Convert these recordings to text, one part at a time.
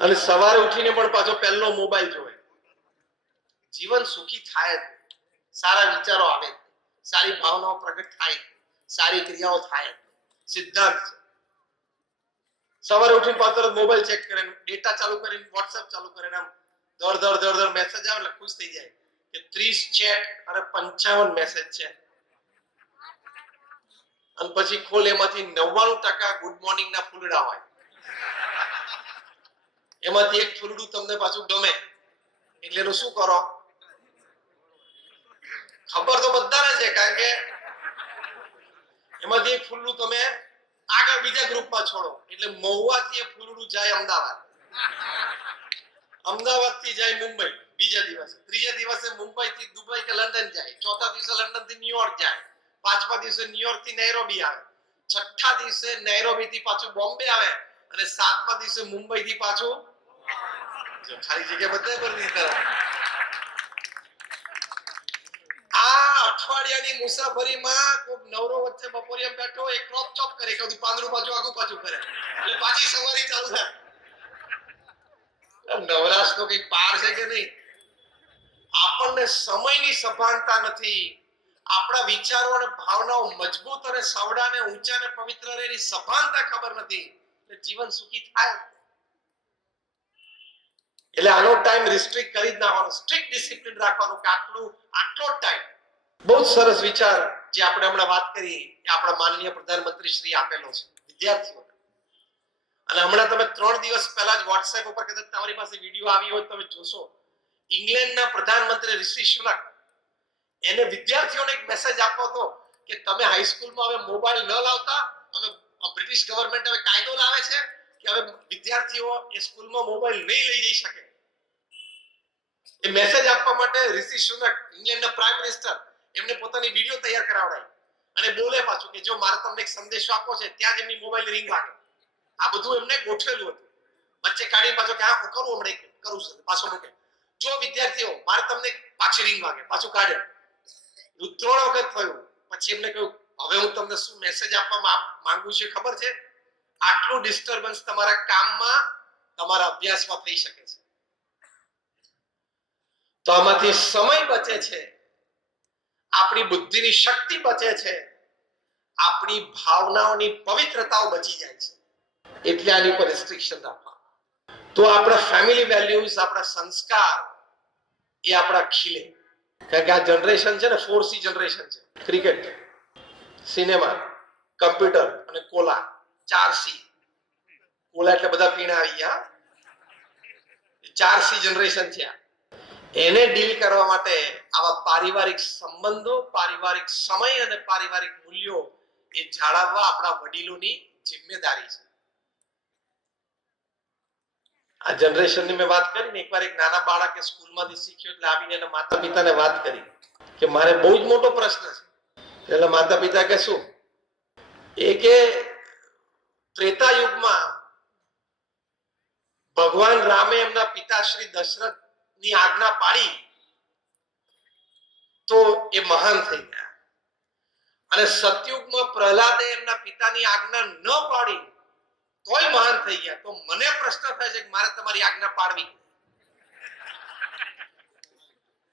અને સવારે ઉઠીને પણ પાછો પહેલો મોબાઈલ જોવે. જીવન સુખી થાય જ, સારા વિચારો આવે, સારી ભાવનાઓ પ્રગટ થાય, સારી ક્રિયાઓ થાય. સિદ્ધાંત સવારે ઉઠીને પાછો મોબાઈલ ચેક કરે, ડેટા ચાલુ કરીને વોટ્સએપ ચાલુ કરે, આમ દોડ મેસેજ આવે એટલે ખુશ થઈ જાય કે 30 ચેટ અને 55 મેસેજ છે. અને પછી ખોલ, એમાંથી 99% ગુડ મોર્નિંગ ના ફૂલડા હોય. એમાંથી એક ફૂલડું તમને પાછું ગમે એટલે એનું શું કરો? ખબર તો બધાને છે, કારણ કે એમાંથી એક ફૂલડું તમે આગળ બીજા ગ્રુપમાં છોડો એટલે મહુવાથી એ ફૂલડું જાય અમદાવાદ, અમદાવાદથી જાય મુંબઈ બીજા દિવસે, ત્રીજા દિવસે મુંબઈ થી દુબઈ કે લંડન જાય, ચોથા દિવસે લંડન થી ન્યુયોર્ક જાય, પાંચમા દિવસે ન્યુયોર્ક થી નૈરોબી આવે, છઠ્ઠા દિવસે નૈરોબી થી પાછું બોમ્બે આવે અને સાતમા દિવસે મુંબઈ થી પાછું ખાલી જગ્યા બધે પર નીકળે. આ અઠવાડિયાની મુસાફરીમાં કોક નવરો વચ્ચે બપોરિયા બેઠો એક ક્રોપ ચોપ કરે, કદી પાંદડું પાછું આગું પાછું કરે એટલે પાછી સવારી ચાલુ થાય. નવરાશ તો કઈ પાર છે કે નહીં? આપણને સમયની સભાનતા નથી, આપણા વિચારો અને ભાવનાઓ મજબૂત અને સવડા અને ઊંચા અને પવિત્ર રહેની સભાનતા ખબર નથી, એટલે જીવન સુખી થાય. એટલે આનો ટાઈમ રિસ્ટ્રિક્ટ કરી જ નાખવાનો, સ્ટ્રિક્ટ ડિસિપ્લિન રાખવાનું કે આટલો ટાઈમ. બહુ સરસ વિચાર જે આપણે હમણાં વાત કરી એ આપણા માનનીય પ્રધાનમંત્રી શ્રી આપેલો છે વિદ્યાર્થીઓને. અને હમણાં તમે 3 દિવસ પહેલા જ વોટ્સએપ ઉપર કદાચ તમારી પાસે વિડીયો આવી હોય તમે જોશો, ઇંગ્લેન્ડના પ્રધાનમંત્રી ઋષિ સુનક એને વિદ્યાર્થીઓને એક મેસેજ આપ્યો હતો કે તમે હાઈસ્કૂલમાં હવે મોબાઈલ ન લાવતા, અમે બ્રિટિશ ગવર્નમેન્ટ હવે કાયદો લાવે છે કે હવે વિદ્યાર્થીઓ એ સ્કૂલમાં મોબાઈલ નહીં લઈ જઈ શકે. એ મેસેજ આપવા માટે ઋષિ સુનક ઇંગ્લેન્ડના પ્રાઇમ મિનિસ્ટર એમને પોતાની વિડીયો તૈયાર કરાવડાવી અને બોલે પાછું કે જો મારે તમને એક સંદેશો આપવો છે, ત્યાં જ એમની મોબાઈલ રિંગ વાગે. આ બધું એમને ગોઠવેલું હતું. વચ્ચે કાઢીને પાછો કે હા હું કરું, હમણાં કરું છું, પાછો મૂકે. જો વિદ્યાર્થીઓ મારે તમને પાછી રિંગ વાગે, પાછું કાઢે. 3 વખત થયું. પછી એમને કહ્યું હવે હું તમને શું મેસેજ આપવા માંગુ છું ખબર છે? આટલું ડિસ્ટર્બન્સ તમારા કામમાં, તમારા અભ્યાસમાં થઈ શકે છે, તો આમાંથી સમય બચે છે, આપણી બુદ્ધિની શક્તિ બચે છે, આપણી ભાવનાઓની પવિત્રતાઓ બચી જાય છે. એટલે આની ઉપર રિસ્ટ્રિક્શન રાખવા. તો આપણા ફેમિલી વેલ્યુઝ, આપણા સંસ્કાર એ આપણા ખીલે. કારણ કે આ જનરેશન છે ને 4C જનરેશન છે. ક્રિકેટ, સિનેમા, કમ્પ્યુટર અને કોલા, 4C. કોલા એટલે બધા પીણા આવી ગયા. 4C જનરેશન છે. એને ડીલ કરવા માટે આવા પારિવારિક સંબંધો, પારિવારિક સમય અને પારિવારિક મૂલ્યો એ જાળવવા આપણા વડીલોની જિમ્મેદારી છે. આ જનરેશનની મેં વાત કરી ને, એકવાર એક નાના બાળકે સ્કૂલમાંથી શીખ્યો એટલે આવીને એના માતા પિતાને વાત કરી કે મારે બહુ જ મોટો પ્રશ્ન છે. એટલે માતા પિતા કે શું? એ કે ત્રેતા યુગમાં ભગવાન રામે એમના પિતા શ્રી દશરથ ની આજ્ઞા પાડી તો એ મહાન થઈ ગયા, અને સતયુગમાં પ્રહલાદે એમના પિતાની આજ્ઞા ન પાડી તોય મહાન થઈ ગયા. તો મને પ્રશ્ન થાય છે કે મારે તમારી આજ્ઞા પાડવી.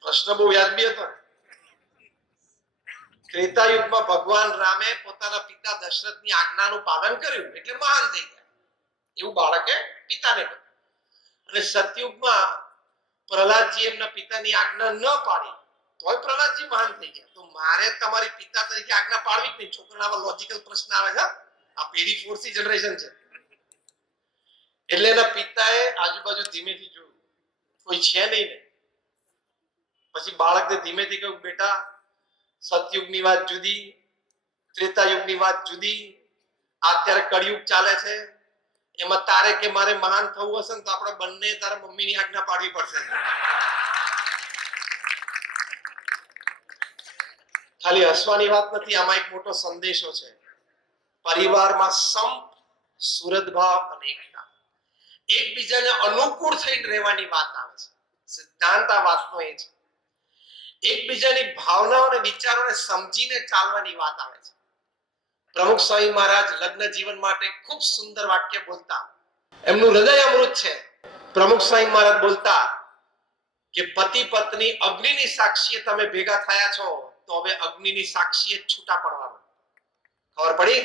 પ્રશ્ન બહુ વ્યાજબી હતો. ત્રેતા યુગમાં ભગવાન રામે પોતાના પિતા દશરથની આજ્ઞાનું પાલન કર્યું એટલે મહાન થઈ ગયા, એવું બાળકે પિતાને કહ્યું. અને સતયુગમાં પ્રહલાદજી એમના પિતાની આજ્ઞા ન પાડી તોય પ્રહલાદજી મહાન થઈ ગયા. તો મારે તમારી પિતા તરીકે આજ્ઞા પાડવી જ નહીં. છોકરાના આવા લોજિકલ પ્રશ્ન આવે છે. આ પેઢી 4C જનરેશન છે. એટલે એના પિતાએ આજુબાજુ ધીમેથી જોયું, કોઈ છે નહીં ને. પછી બાળકને ધીમેથી કહ્યું બેટા, સતયુગની વાત જુદી, ત્રેતા યુગની વાત જુદી, અત્યારે કળિયુગ ચાલે છે, એમાં તારે કે મારે મહાન થવું હશે ને તો આપણે બંને તારા મમ્મીની આજ્ઞા પાડવી પડશે. ખાલી હસવાની વાત નથી, આમાં એક મોટો સંદેશો છે. પરિવારમાં સંપ, સુહૃદભાવ અને એકતા, એકબીજાને અનુકૂળ થઈને રહેવાની વાત આવે છે. સિદ્ધાંત આ વાતનો એ છે. એકબીજાની ભાવનાઓ અને વિચારોને સમજીને ચાલવાની વાત આવે છે. પ્રમુખ સ્વામી મહારાજ લગ્ન જીવન માટે ખૂબ સુંદર વાક્ય બોલતા. એમનું હૃદય અમૃત છે. પ્રમુખ સ્વામી મહારાજ બોલતા કે પતિ પત્ની અગ્નિની સાક્ષીએ તમે ભેગા થયા છો તો હવે અગ્નિની સાક્ષીએ છૂટા પડવાનું. ખબર પડી?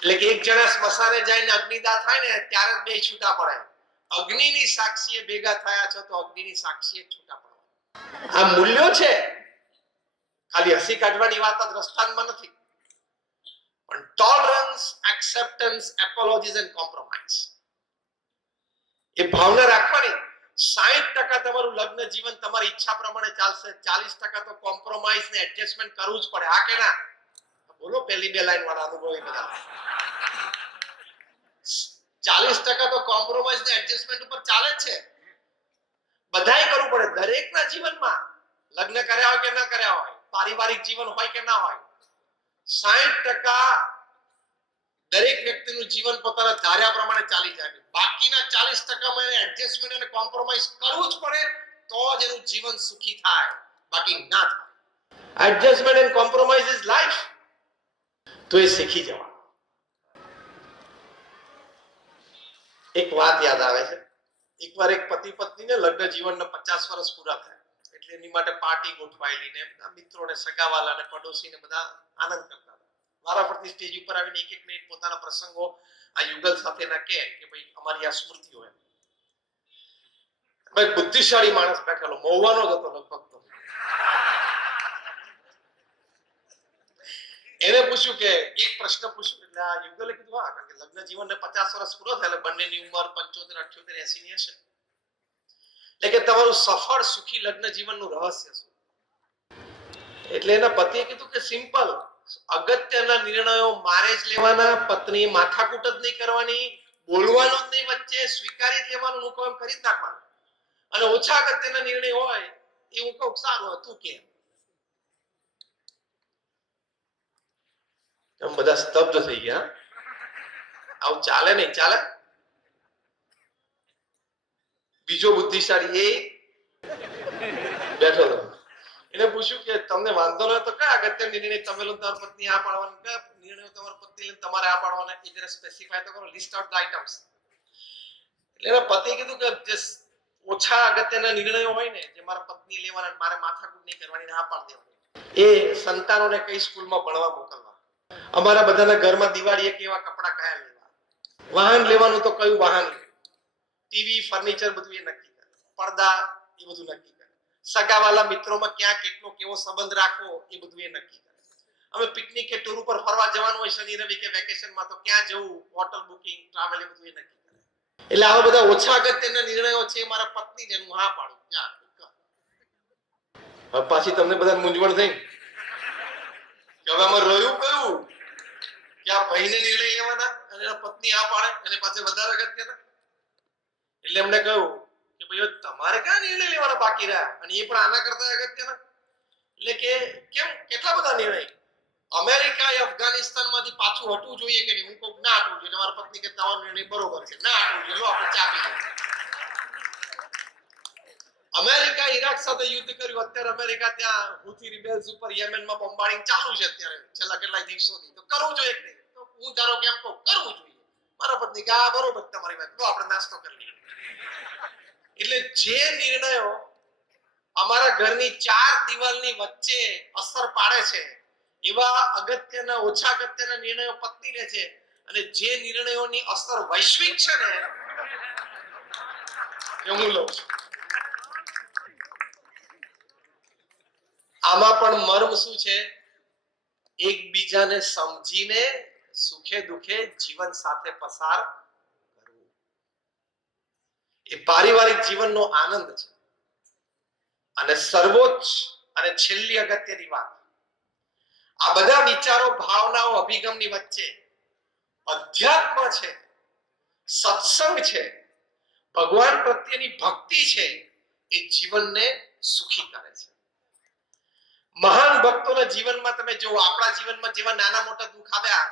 એટલે કે એક જણા સ્મશાને જઈને અગ્નિદાહ થાય ને ત્યારે બે છૂટા પડે. અગ્નિની સાક્ષીએ ભેગા થયા છો તો અગ્નિની સાક્ષીએ છૂટા પડવાનું. આ મૂલ્યો છે. ખાલી હસી કાઢવાની વાત જ રસ્તામાં નથી, પણ tolerance, acceptance, apologies and compromise એ ભાવના રાખવાની. 60% તમારું લગ્ન જીવન તમારી ઈચ્છા પ્રમાણે ચાલશે, 40% તો કોમ્પ્રોમાઇઝ ને એડજસ્ટમેન્ટ કરવું જ પડે. હા કે ના? બોલો પહેલી બે લાઈન વાળા અનુભવી બધા. 40% તો કોમ્પ્રોમાઇઝ ને એડજસ્ટમેન્ટ ઉપર ચાલે જ છે. બધાય કરવું પડે દરેકના જીવનમાં, લગ્ન કર્યા હોય કે ન કર્યા હોય, પારિવારિક જીવન હોય કે ના હોય. 60% દરેક વ્યક્તિનું જીવન પોતાના ધાર્યા પ્રમાણે ચાલી જાય. બાકીના 40% માં એડજસ્ટમેન્ટ અને કોમ્પ્રોમાઇઝ કરવું જ પડે તો જ એનું જીવન સુખી થાય, બાકી ના થાય. Adjustment and compromise is life. તો એ શીખી જવા. એક વાત યાદ આવે છે. એકવાર એક પતિ પત્નીને લગ્ન જીવનના 50 વર્ષ પૂરા થયા એટલે એની માટે પાર્ટી ગોઠવાયેલી ને બધા મિત્રોને, સગાવાલા ને પડોશીને બધા આનંદ કરતા. વારાફરતી સ્ટેજ ઉપર આવીને એક એક મિનિટ પોતાના પ્રસંગો આ યુગલ સાથેના કે ભાઈ અમારી આ સ્મૃતિઓ એમ. ભાઈ બુદ્ધિશાળી માણસ બેઠેલો, મહુવાનો જ હતો લગભગ તો. એને પૂછ્યું કે એક પ્રશ્ન પૂછ્યો એટલે આ યુગલે કીધું હા, કારણ કે લગ્ન જીવનને 50 વર્ષ પૂરો થયા એટલે બંનેની ઉંમર 75, 78, 80 ની હશે. એટલે કે તમારું સફળ સુખી લગ્ન જીવનનું રહસ્ય શું? એટલે એના પતિએ કીધું કે સિમ્પલ, અગત્યના નિર્ણયો મારે જ લેવાના, પત્ની માથાકૂટ જ નહીં કરવાની, બોલવાનું જ નહીં વચ્ચે, સ્વીકારી જ લેવાનું, હું કહું કરી જ નાખવાનું. અને ઓછા અગત્યના નિર્ણય હોય એ હું કહું સારું હતું કે. એમ બધા સ્તબ્ધ થઈ ગયા. આવું ચાલે નહીં, ચાલે. બીજો બુદ્ધિશાળી એ બેઠો હતો. એને પૂછ્યું કે તમને વાંધો ન તો કયા અગત્ય નિર્ણય તમે લો, તમારી પત્ની આ પાડવાનું, કયા નિર્ણય તમારી પત્ની લઈને તમારે આ પાડવાના, એ જરા સ્પેસિફાય તો કરો, લિસ્ટ આઉટ ધ આઇટમ્સ. એટલે એના પતિએ કીધું કે જે ઓછા અગત્યના નિર્ણયો હોય ને, જે મારા પત્ની લેવાના, મારે માથાકૂટ નહીં કરવાની, આ પાડી દેવાની. એ સંતાનોને કઈ સ્કૂલમાં ભણવા મોકલવા, અમારા બધાના ઘરમાં દિવાળીએ કેવા કપડા કયા લેવા, વાહન લેવાનું તો કયું વાહન, ટીવી, ફર્નિચર બધું એ નક્કી કરે, પડદા એ બધું નક્કી કરે, સગાવાલા મિત્રોમાં ક્યાં કેટલો કેવો સંબંધ રાખવો એ બધું એ નક્કી કરે. અમે પિકનિક કે ટૂર ઉપર ફરવા જવાનું હોય શનિ રવિ કે વેકેશનમાં તો ક્યાં જવું, હોટલ બુકિંગ, ટ્રાવેલ એ બધું એ નક્કી કરે. એટલે આવા બધા ઓછા અગત્યના નિર્ણયો છે મારા પત્નીને હું હા પાડું. હવે પાછી તમને બધા મૂંઝવણ થઈ કે હવે આમાં રહ્યું કયું કે આ ભાઈને નિર્ણય લેવાના અને એના પત્ની આ પાડે અને પાછળ વધારે અગત્યના. એટલે એમને કહ્યું કે ભાઈ તમારે ક્યાં નિર્ણય લેવાના બાકી રહ્યા અને એ પણ આના કરતા અગત્યના. એટલે કે કેમ, કેટલા બધા નિર્ણય. અમેરિકા એ અફઘાનિસ્તાનમાંથી પાછું હટવું જોઈએ કે નહીં, હું કહું ના હટવું જોઈએ. મારા પત્ની કે તમારો નિર્ણય બરોબર છે, ના હટવું જોઈએ, લો આપણે ચા પીએ. અમેરિકા ઈરાક સાથે યુદ્ધ કર્યું, અત્યારે અમેરિકા ત્યાં હુથી રિબેલ્સ ઉપર યમેનમાં બોમ્બાર્ડિંગ ચાલુ છે અત્યારે છેલ્લા કેટલાય દિવસોથી. તો કરવું જોઈએ કે નહીં? તો હું ધારો કેમ કહું કરવું જોઈએ. મારા પત્ની કે આ બરોબર તમારી વાત, લો આપણે નાસ્તો કરી લઈએ. એટલે જે નિર્ણયો અમારા ઘરની 4 દિવાલની વચ્ચે અસર પાડે છે એવા અગત્યના ઓછા અગત્યના નિર્ણયો પત્ની લે છે, અને જે નિર્ણયોની અસર વૈશ્વિક છે ને એ હું લઉં છું. આમાં પણ મર્મ શું છે? એકબીજાને સમજીને સુખે દુખે જીવન સાથે પસાર કરવું એ પારિવારિક જીવનનો આનંદ છે. અને સર્વોચ્ચ અને છેલ્લી અગત્યની વાત, આ બધા વિચારો, ભાવનાઓ, અભિગમની વચ્ચે અધ્યાત્મ છે, સત્સંગ છે, ભગવાન પ્રત્યેની ભક્તિ છે, એ જીવનને સુખી કરે છે. મહાન ભક્તોના જીવનમાં તમે જો, આપણા જીવનમાં જેવા નાના મોટા દુઃખ આવ્યા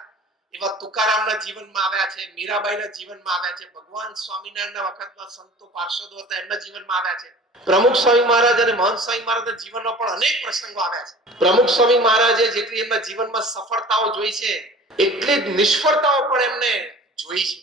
એવા તુકારામના જીવનમાં આવ્યા છે, મીરાબાઈના જીવનમાં આવ્યા છે, ભગવાન સ્વામિનારાયણના વખતમાં સંતો પાર્ષદો હતા એમના જીવનમાં આવ્યા છે. પ્રમુખ સ્વામી મહારાજ અને મહંત સ્વામી મહારાજના જીવનમાં પણ અનેક પ્રસંગો આવ્યા છે. પ્રમુખ સ્વામી મહારાજે જેટલી એમના જીવનમાં સફળતાઓ જોઈ છે એટલી જ નિષ્ફળતાઓ પણ એમને જોઈ છે.